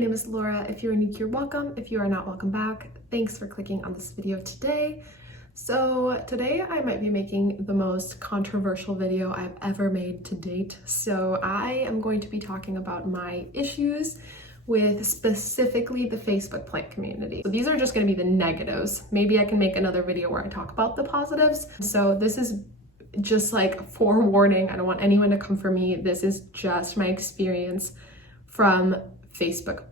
name is Laura. If you are new here, welcome. If you are not, welcome back. Thanks for clicking on this video today. So today I might be making the most controversial video I've ever made to date. So I am going to be talking about my issues with specifically the Facebook plant community. So these are just going to be the negatives. Maybe I can make another video where I talk about the positives. So this is just like forewarning. I don't want anyone to come for me. This is just my experience from Facebook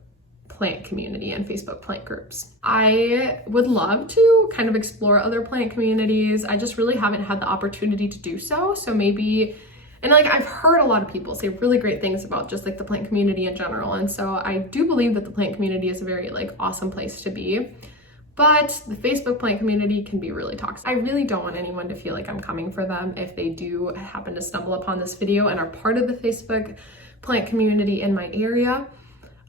plant community and Facebook plant groups. I would love to kind of explore other plant communities. I just really haven't had the opportunity to do so. So maybe, and like I've heard a lot of people say really great things about just like the plant community in general. And so I do believe that the plant community is a very like awesome place to be. But the Facebook plant community can be really toxic. I really don't want anyone to feel like I'm coming for them if they do happen to stumble upon this video and are part of the Facebook plant community in my area.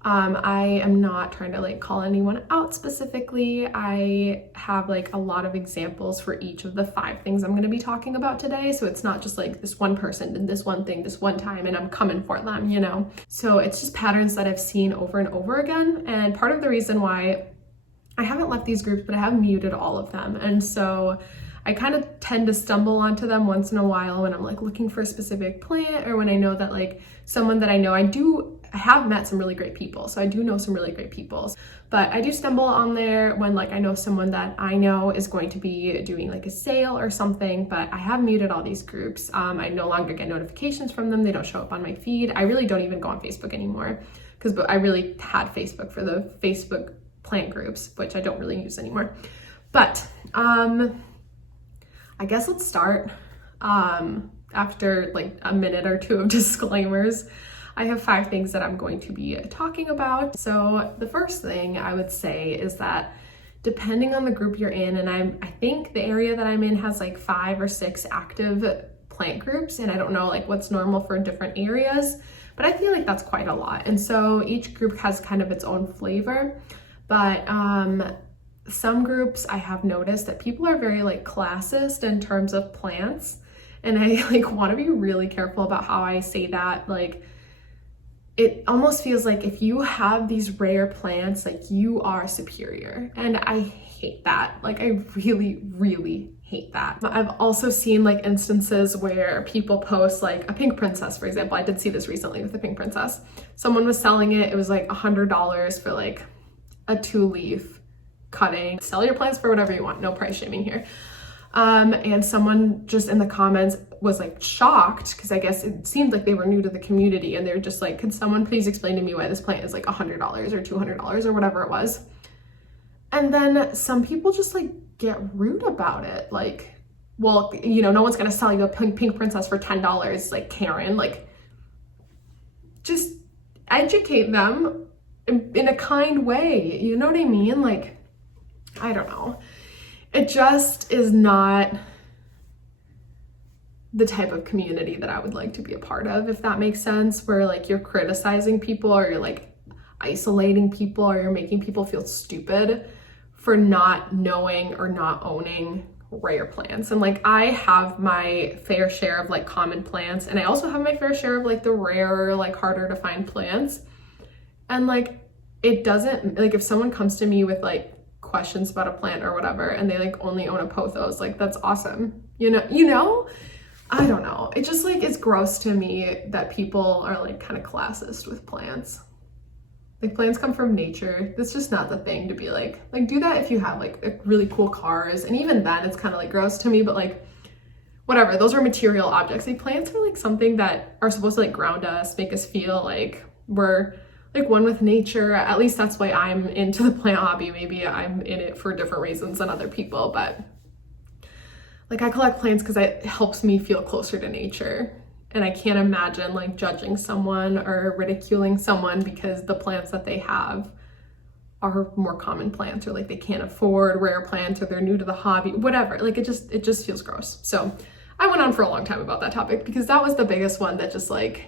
I am not trying to like call anyone out specifically. I have like a lot of examples for each of the 5 things I'm going to be talking about today. So it's not just like this one person did this one thing this one time and I'm coming for them, you know? So it's just patterns that I've seen over and over again. And part of the reason why I haven't left these groups, but I have muted all of them. And so I kind of tend to stumble onto them once in a while when I'm like looking for a specific plant, or when I know that like someone that I know, I have met some really great people. So I do know some really great people, but I do stumble on there when like I know someone that I know is going to be doing like a sale or something, but I have muted all these groups. I no longer get notifications from them. They don't show up on my feed. I really don't even go on Facebook anymore because I really had Facebook for the Facebook plant groups, which I don't really use anymore. But I guess let's start. After like a minute or 2 of disclaimers, I have 5 things that I'm going to be talking about. So the first thing I would say is that depending on the group you're in, and I think the area that I'm in has like 5 or 6 active plant groups, and I don't know like what's normal for different areas, but I feel like that's quite a lot. And so each group has kind of its own flavor. But some groups I have noticed that people are very like classist in terms of plants. And I like want to be really careful about how I say that. Like it almost feels like if you have these rare plants, like you are superior. And I hate that. Like I really, really hate that. I've also seen like instances where people post like a pink princess, for example. I did see this recently with the pink princess. Someone was selling it. It was like $100 for like a 2-leaf cutting. Sell your plants for whatever you want, no price shaming here. And someone just in the comments was like shocked because I guess it seemed like they were new to the community, and they're just like, could someone please explain to me why this plant is like $100 or $200 or whatever it was? And then some people just like get rude about it. Like, well, you know, no one's gonna sell you a pink princess for $10, like Karen. Like, just educate them in a kind way, you know what I mean? Like, I don't know. It just is not the type of community that I would like to be a part of, if that makes sense, where like you're criticizing people, or you're like isolating people, or you're making people feel stupid for not knowing or not owning rare plants. And like I have my fair share of like common plants, and I also have my fair share of like the rare, like harder to find plants. And like it doesn't, like if someone comes to me with like questions about a plant or whatever, and they like only own a pothos, like that's awesome, you know, I don't know, it just like it's gross to me that people are like kind of classist with plants. Like plants come from nature. That's just not the thing to be like do that if you have like really cool cars, and even then it's kind of like gross to me, but like whatever, those are material objects. Like plants are like something that are supposed to like ground us, make us feel like we're like one with nature. At least that's why I'm into the plant hobby. Maybe I'm in it for different reasons than other people, but like I collect plants because it helps me feel closer to nature. And I can't imagine like judging someone or ridiculing someone because the plants that they have are more common plants, or like they can't afford rare plants, or they're new to the hobby, whatever. Like it just feels gross. So I went on for a long time about that topic because that was the biggest one that just like,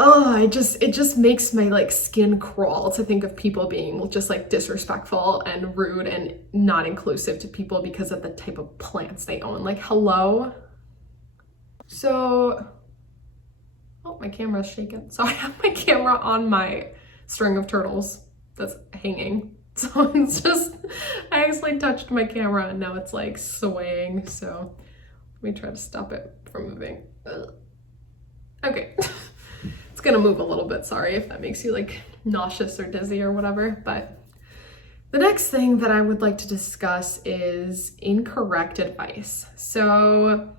oh, it just makes my like skin crawl to think of people being just like disrespectful and rude and not inclusive to people because of the type of plants they own. Like, hello. So, oh, my camera's shaking. So I have my camera on my string of turtles that's hanging. So it's just, I actually touched my camera and now it's like swaying. So let me try to stop it from moving. Ugh. Okay. It's gonna move a little bit. Sorry if that makes you like nauseous or dizzy or whatever. But the next thing that I would like to discuss is incorrect advice. So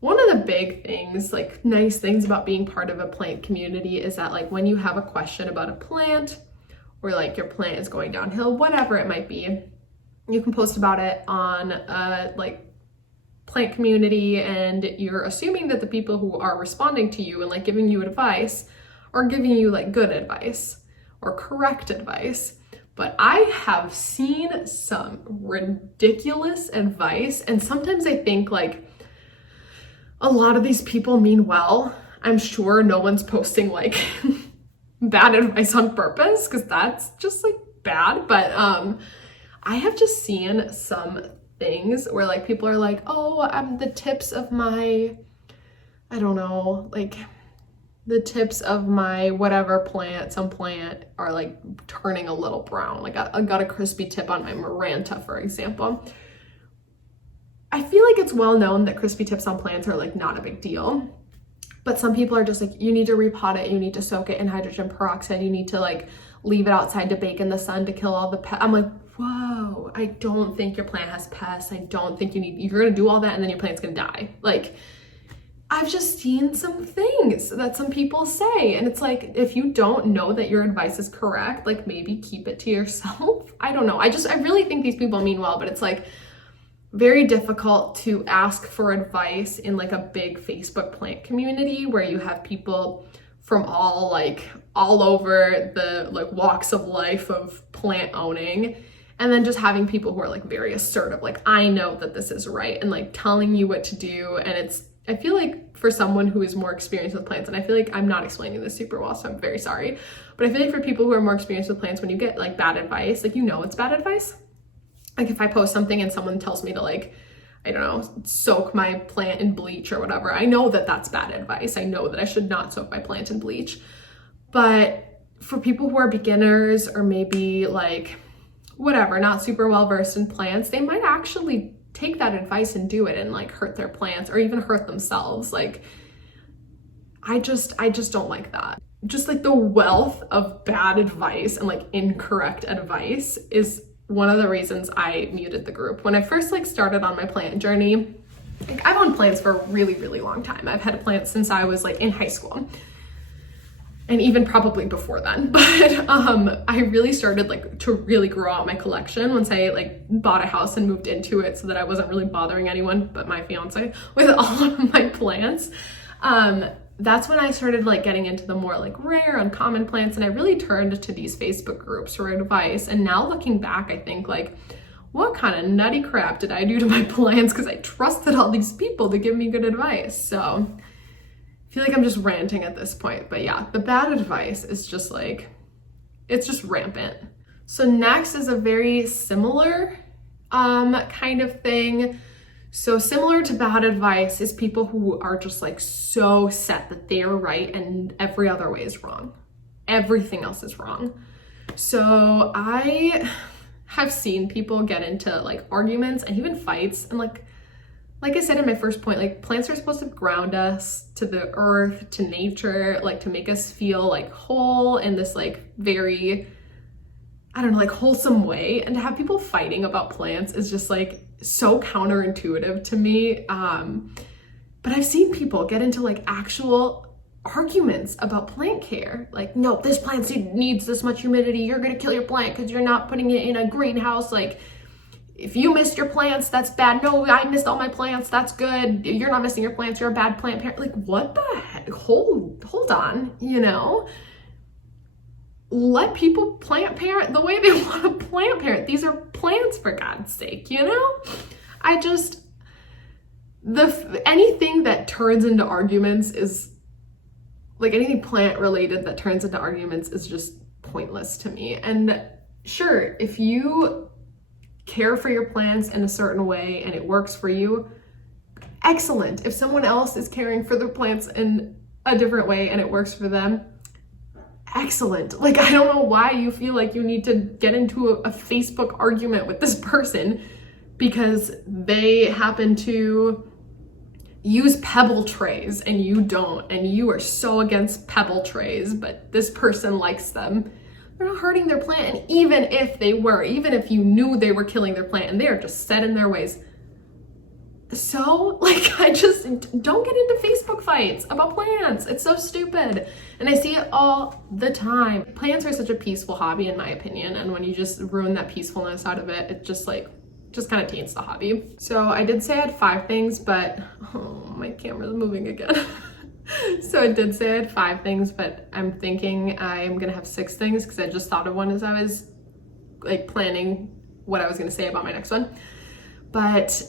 one of the big things, like nice things about being part of a plant community is that like when you have a question about a plant, or like your plant is going downhill, whatever it might be, you can post about it on a like plant community, and you're assuming that the people who are responding to you and like giving you advice are giving you like good advice or correct advice. But I have seen some ridiculous advice, and sometimes I think like a lot of these people mean well. I'm sure no one's posting like bad advice on purpose, because that's just like bad. But I have just seen some things where like people are like, oh, the tips of my, I don't know, like the tips of my whatever plant, some plant are like turning a little brown. Like I got a crispy tip on my Maranta, for example. I feel like it's well known that crispy tips on plants are like not a big deal. But some people are just like, you need to repot it, you need to soak it in hydrogen peroxide, you need to like leave it outside to bake in the sun to kill all the pests. I'm like, whoa, I don't think your plant has pests. I don't think you're gonna do all that and then your plant's gonna die. Like, I've just seen some things that some people say, and it's like, if you don't know that your advice is correct, like maybe keep it to yourself. I don't know. I really think these people mean well, but it's like, very difficult to ask for advice in like a big Facebook plant community where you have people from all over the like walks of life of plant owning, and then just having people who are like very assertive, like I know that this is right, and like telling you what to do. And I feel like for someone who is more experienced with plants, and I feel like I'm not explaining this super well, so I'm very sorry, but I feel like for people who are more experienced with plants, when you get like bad advice, like it's bad advice. Like if I post something and someone tells me to like, I don't know, soak my plant in bleach or whatever, I know that that's bad advice. I know that I should not soak my plant in bleach. But for people who are beginners or maybe like, whatever, not super well versed in plants, they might actually take that advice and do it and like hurt their plants or even hurt themselves. Like, I just don't like that. Just like the wealth of bad advice and like incorrect advice is one of the reasons I muted the group. When I first like started on my plant journey, like I've owned plants for a really, really long time. I've had plants since I was like in high school, and even probably before then. But I really started like to really grow out my collection once I like bought a house and moved into it, so that I wasn't really bothering anyone but my fiance with all of my plants. That's when I started like getting into the more like rare, uncommon plants, and I really turned to these Facebook groups for advice. And now looking back, I think like, what kind of nutty crap did I do to my plants? Because I trusted all these people to give me good advice. So I feel like I'm just ranting at this point. But yeah, the bad advice is just like, it's just rampant. So next is a very similar kind of thing. So similar to bad advice is people who are just like so set that they are right and every other way is wrong. Everything else is wrong. So I have seen people get into like arguments and even fights, and like I said in my first point, like plants are supposed to ground us to the earth, to nature, like to make us feel like whole in this like very, I don't know, like wholesome way. And to have people fighting about plants is just like so counterintuitive to me. But I've seen people get into like actual arguments about plant care. Like, no, this plant needs this much humidity. You're gonna kill your plant because you're not putting it in a greenhouse. Like, if you missed your plants, that's bad. No, I missed all my plants. That's good. You're not missing your plants. You're a bad plant parent. Like, what the heck? Hold on, you know? Let people plant parent the way they want to plant parent. These are plants, for God's sake, you know? Anything that turns into arguments is, like anything plant related that turns into arguments is just pointless to me. And sure, if you care for your plants in a certain way and it works for you, excellent. If someone else is caring for their plants in a different way and it works for them, excellent. Like, I don't know why you feel like you need to get into a Facebook argument with this person because they happen to use pebble trays and you don't, and you are so against pebble trays, but this person likes them. They're not hurting their plant. And even if they were, even if you knew they were killing their plant and they are just set in their ways. So, like, I just don't get into Facebook fights about plants. It's so stupid. And I see it all the time. Plants are such a peaceful hobby, in my opinion. And when you just ruin that peacefulness out of it, it just kind of taints the hobby. So I did say I had 5 things, but oh, my camera's moving again. So I did say I had 5 things, but I'm thinking I'm gonna have 6 things because I just thought of one as I was like planning what I was gonna say about my next one. But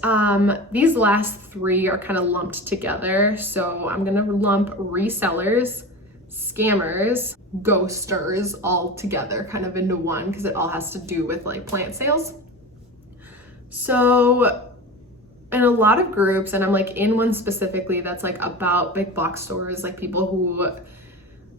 these last 3 are kind of lumped together. So I'm gonna lump resellers, scammers, ghosters all together kind of into one because it all has to do with like plant sales. So in a lot of groups, and I'm like in one specifically that's like about big box stores, like people who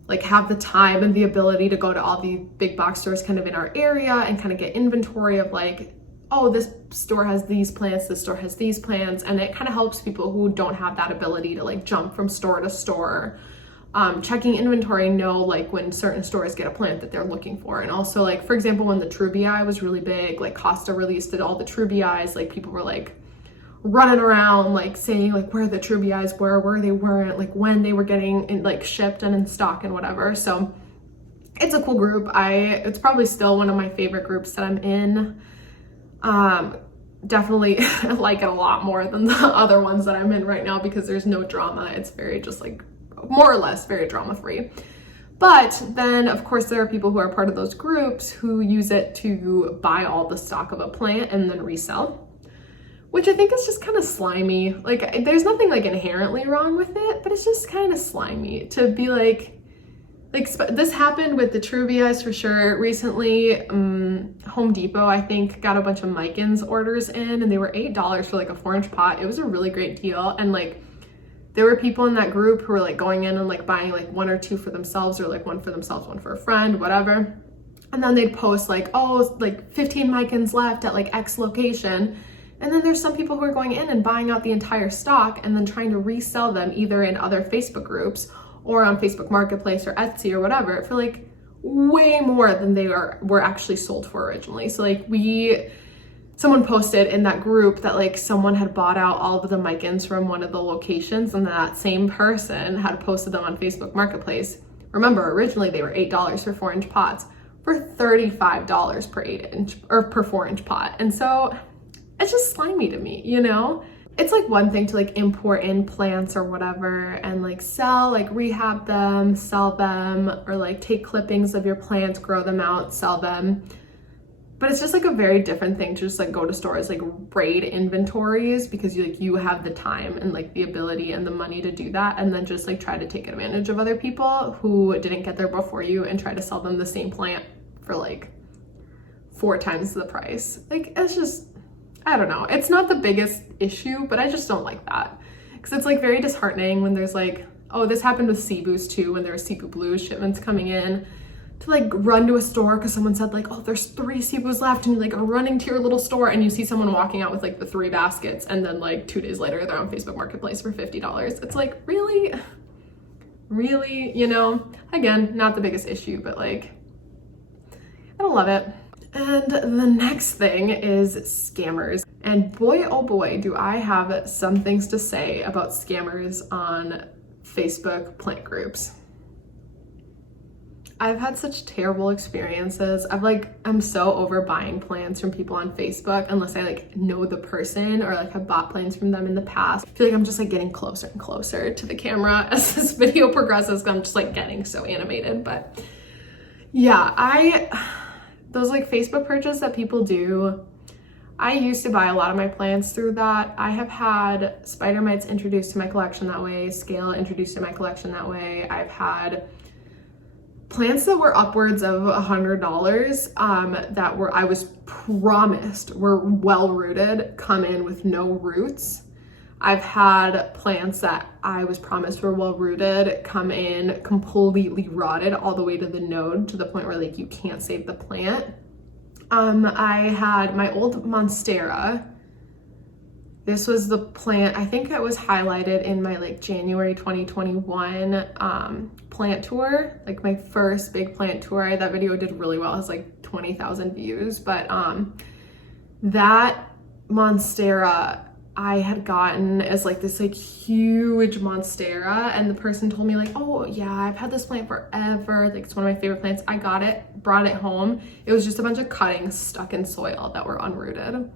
like have the time and the ability to go to all the big box stores kind of in our area and kind of get inventory of like, oh, this store has these plants, this store has these plants, and it kind of helps people who don't have that ability to like jump from store to store. Checking inventory, know like when certain stores get a plant that they're looking for. And also like, for example, when the Trubii was really big, like Costa released all the Trubii, like people were like running around like saying like where the Trubii were, where they weren't, like when they were getting in, like shipped and in stock and whatever. So it's a cool group. It's probably still one of my favorite groups that I'm in. Definitely like it a lot more than the other ones that I'm in right now because there's no drama. It's very just like more or less very drama free. But then of course there are people who are part of those groups who use it to buy all the stock of a plant and then resell, which I think is just kind of slimy. Like there's nothing like inherently wrong with it, but it's just kind of slimy to be like this happened with the Trubii for sure. Recently, Home Depot, I think, got a bunch of Micans orders in and they were $8 for like a 4-inch pot. It was a really great deal. And like, there were people in that group who were like going in and like buying like 1 or 2 for themselves or like 1 for themselves, 1 for a friend, whatever. And then they'd post like, oh, like 15 Micans left at like X location. And then there's some people who are going in and buying out the entire stock and then trying to resell them either in other Facebook groups or on Facebook Marketplace or Etsy or whatever for like way more than they were actually sold for originally. So like someone posted in that group that like someone had bought out all of the Micans from one of the locations and that same person had posted them on Facebook Marketplace. Remember, originally they were $8 for 4-inch pots for $35 per 8-inch or per 4-inch pot. And so it's just slimy to me, you know? It's like one thing to like import in plants or whatever and like sell, like rehab them, sell them, or like take clippings of your plants, grow them out, sell them. But it's just like a very different thing to just like go to stores, like raid inventories because you have the time and like the ability and the money to do that, and then just like try to take advantage of other people who didn't get there before you and try to sell them the same plant for like 4 times the price. Like it's just, I don't know. It's not the biggest issue, but I just don't like that because it's like very disheartening when there's like, oh, this happened with Cebu's too, when there were Cebu Blue shipments coming in, to like run to a store because someone said like, oh, there's 3 Cebus left, and you like are running to your little store and you see someone walking out with like the 3 baskets, and then like 2 days later they're on Facebook Marketplace for $50. It's like, really, you know? Again, not the biggest issue, but like, I don't love it. And the next thing is scammers. And boy, oh boy, do I have some things to say about scammers on Facebook plant groups. I've had such terrible experiences. I'm so over buying plants from people on Facebook unless I like know the person or like have bought plants from them in the past. I feel like I'm just like getting closer and closer to the camera as this video progresses. I'm just like getting so animated, but yeah, those like Facebook purchases that people do, I used to buy a lot of my plants through that. I have had spider mites introduced to my collection that way, scale introduced to my collection that way. I've had plants that were upwards of $100 that I was promised were well rooted, come in with no roots. I've had plants that I was promised were well rooted come in completely rotted all the way to the node, to the point where like you can't save the plant. I had my old Monstera. This was the plant, I think it was highlighted in my like January 2021 plant tour, like my first big plant tour. That video did really well. It has like 20,000 views, but that Monstera I had gotten as like this like huge Monstera, and the person told me like, oh yeah, I've had this plant forever, like it's one of my favorite plants. I got it, brought it home. It was just a bunch of cuttings stuck in soil that were unrooted.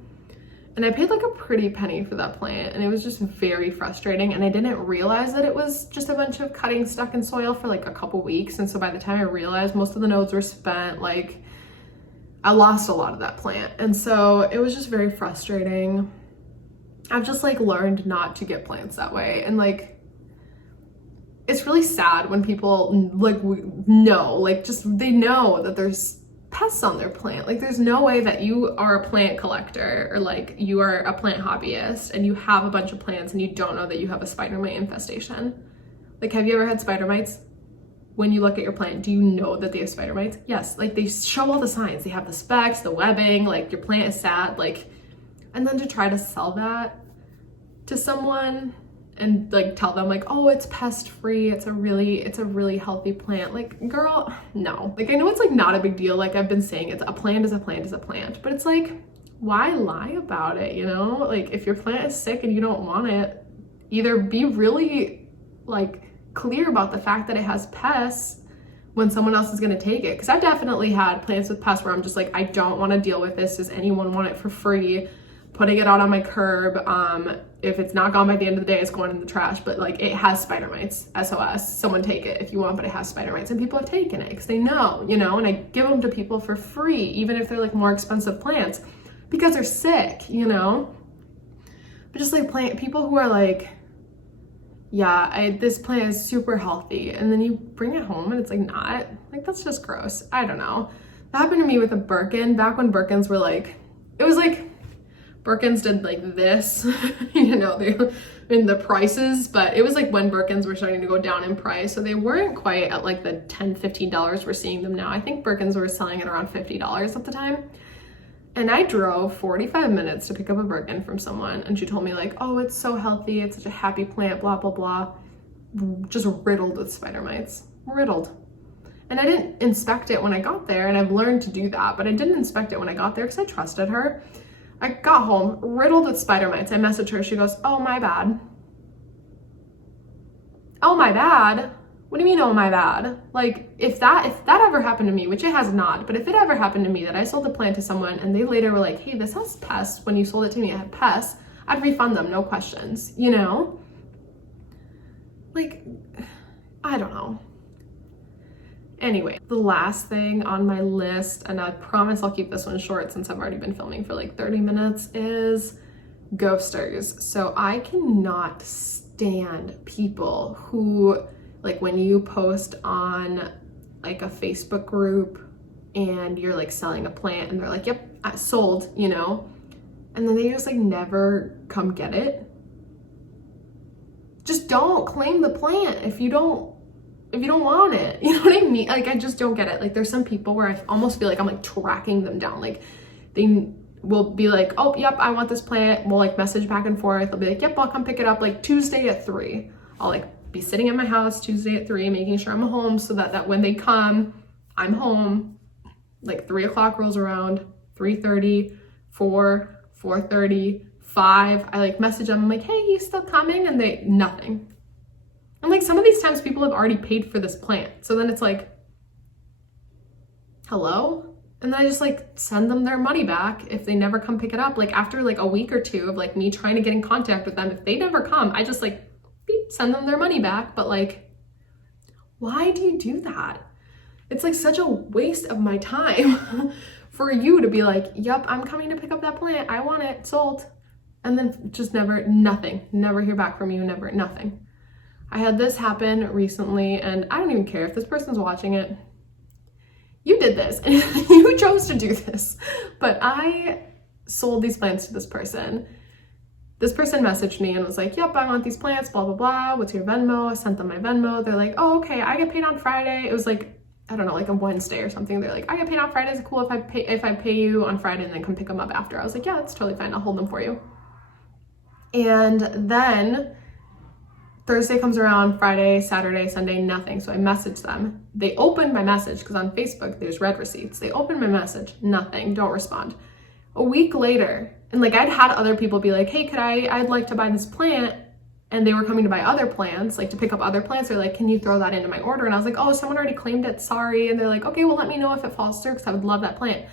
And I paid like a pretty penny for that plant, and it was just very frustrating. And I didn't realize that it was just a bunch of cuttings stuck in soil for like a couple weeks. And so by the time I realized, most of the nodes were spent, like I lost a lot of that plant. And so it was just very frustrating. I've just like learned not to get plants that way. And like, it's really sad when people like know, like just they know that there's pests on their plant. Like there's no way that you are a plant collector or like you are a plant hobbyist and you have a bunch of plants and you don't know that you have a spider mite infestation. Like, have you ever had spider mites? When you look at your plant, do you know that they have spider mites? Yes, like they show all the signs. They have the specks, the webbing, like your plant is sad, like, and then to try to sell that to someone and like tell them like, oh, it's pest free, it's a really healthy plant. Like, girl, no. Like, I know it's like not a big deal. Like I've been saying, it's a plant is a plant is a plant, but it's like, why lie about it, you know? Like if your plant is sick and you don't want it, either be really like clear about the fact that it has pests when someone else is going to take it. Because I've definitely had plants with pests where I'm just like, I don't want to deal with this. Does anyone want it for free? Putting it out on my curb. If it's not gone by the end of the day, it's going in the trash, but like it has spider mites, SOS, someone take it if you want, but it has spider mites. And people have taken it because they know, you know, and I give them to people for free, even if they're like more expensive plants, because they're sick, you know. But just like people who are like, yeah, this plant is super healthy, and then you bring it home and it's like not, like that's just gross. I don't know. That happened to me with a Birkin back when Birkins were like, it was like Birkins did like this, you know, they in the prices, but it was like when Birkins were starting to go down in price, so they weren't quite at like the $10-15 we're seeing them now. I think Birkins were selling at around $50 at the time. And I drove 45 minutes to pick up a Birkin from someone, and she told me like, oh, it's so healthy, it's such a happy plant, blah, blah, blah. Just riddled with spider mites, riddled. And I didn't inspect it when I got there, and I've learned to do that, but I didn't inspect it when I got there because I trusted her. I got home, riddled with spider mites. I messaged her, she goes, oh, my bad. Oh, my bad? What do you mean, oh, my bad? Like, if that ever happened to me, which it has not, but if it ever happened to me that I sold a plant to someone and they later were like, hey, this has pests, when you sold it to me, it had pests, I'd refund them, no questions, you know? Like, I don't know. Anyway, the last thing on my list, and I promise I'll keep this one short since I've already been filming for like 30 minutes, is ghosters. So I cannot stand people who, like when you post on like a Facebook group and you're like selling a plant and they're like, yep, I sold, you know, and then they just like never come get it. Just don't claim the plant if you don't want it, you know what I mean? Like, I just don't get it. Like, there's some people where I almost feel like I'm like tracking them down. Like, they will be like, oh, yep, I want this plant. We'll like message back and forth. They'll be like, yep, I'll come pick it up like Tuesday at 3. I'll like be sitting at my house Tuesday at 3, making sure I'm home so that when they come, I'm home. Like 3 o'clock rolls around, 3:30, 4, 4:30, 5. I like message them. I'm like, hey, you still coming? And they, nothing. And like some of these times people have already paid for this plant. So then it's like, hello? And then I just like send them their money back if they never come pick it up. Like after like a week or two of like me trying to get in contact with them, if they never come, I just like beep, send them their money back. But like, why do you do that? It's like such a waste of my time for you to be like, yep, I'm coming to pick up that plant. I want it sold. And then just nothing, never hear back from you, nothing. I had this happen recently, and I don't even care if this person's watching it. You did this, and you chose to do this. But I sold these plants to this person, this person messaged me and was like, yep, I want these plants, blah, blah, blah. What's your Venmo? I sent them my Venmo. They're like, oh, okay, I get paid on Friday. It was like, I don't know, like a Wednesday or something. They're like, I get paid on Friday. Is it cool if I pay you on Friday and then come pick them up after? I was like, yeah, that's totally fine. I'll hold them for you. And then Thursday comes around, Friday, Saturday, Sunday, nothing. So I messaged them. They opened my message because on Facebook, there's read receipts. They opened my message, nothing, don't respond. A week later, and like I'd had other people be like, hey, I'd like to buy this plant. And they were coming to buy other plants, like to pick up other plants. They're like, can you throw that into my order? And I was like, oh, someone already claimed it, sorry. And they're like, okay, well, let me know if it falls through because I would love that plant.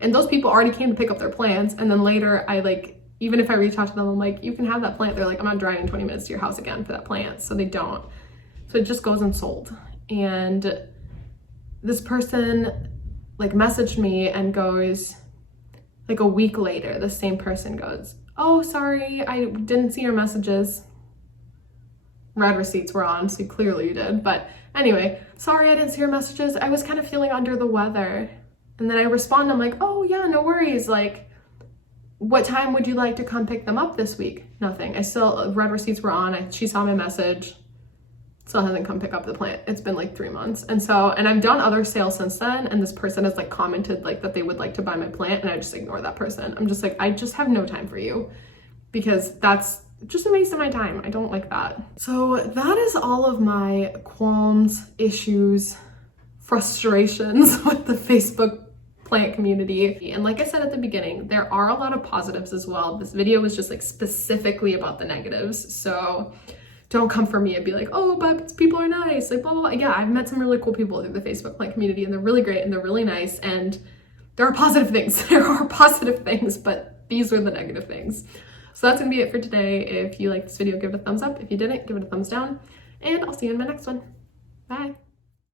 And those people already came to pick up their plants. And then later I like, even if I reach out to them, I'm like, you can have that plant. They're like, I'm not driving 20 minutes to your house again for that plant. So they don't. So it just goes unsold. And this person like messaged me and goes, like a week later, the same person goes, oh, sorry, I didn't see your messages. Read receipts were on, so clearly you did. But anyway, sorry, I didn't see your messages. I was kind of feeling under the weather. And then I respond, I'm like, oh yeah, no worries. Like, what time would you like to come pick them up this week? Nothing. I still, read receipts were on. She saw my message. Still hasn't come pick up the plant. It's been like 3 months. And I've done other sales since then. And this person has like commented like that they would like to buy my plant. And I just ignore that person. I'm just like, I just have no time for you because that's just a waste of my time. I don't like that. So that is all of my qualms, issues, frustrations with the Facebook plant community. And like I said at the beginning, there are a lot of positives as well. This video was just like specifically about the negatives. So don't come for me and be like, oh, but people are nice, like blah, blah, blah. Yeah, I've met some really cool people through the Facebook plant community and they're really great and they're really nice. And there are positive things. There are positive things, but these are the negative things. So that's gonna be it for today. If you liked this video, give it a thumbs up. If you didn't, give it a thumbs down. And I'll see you in my next one. Bye.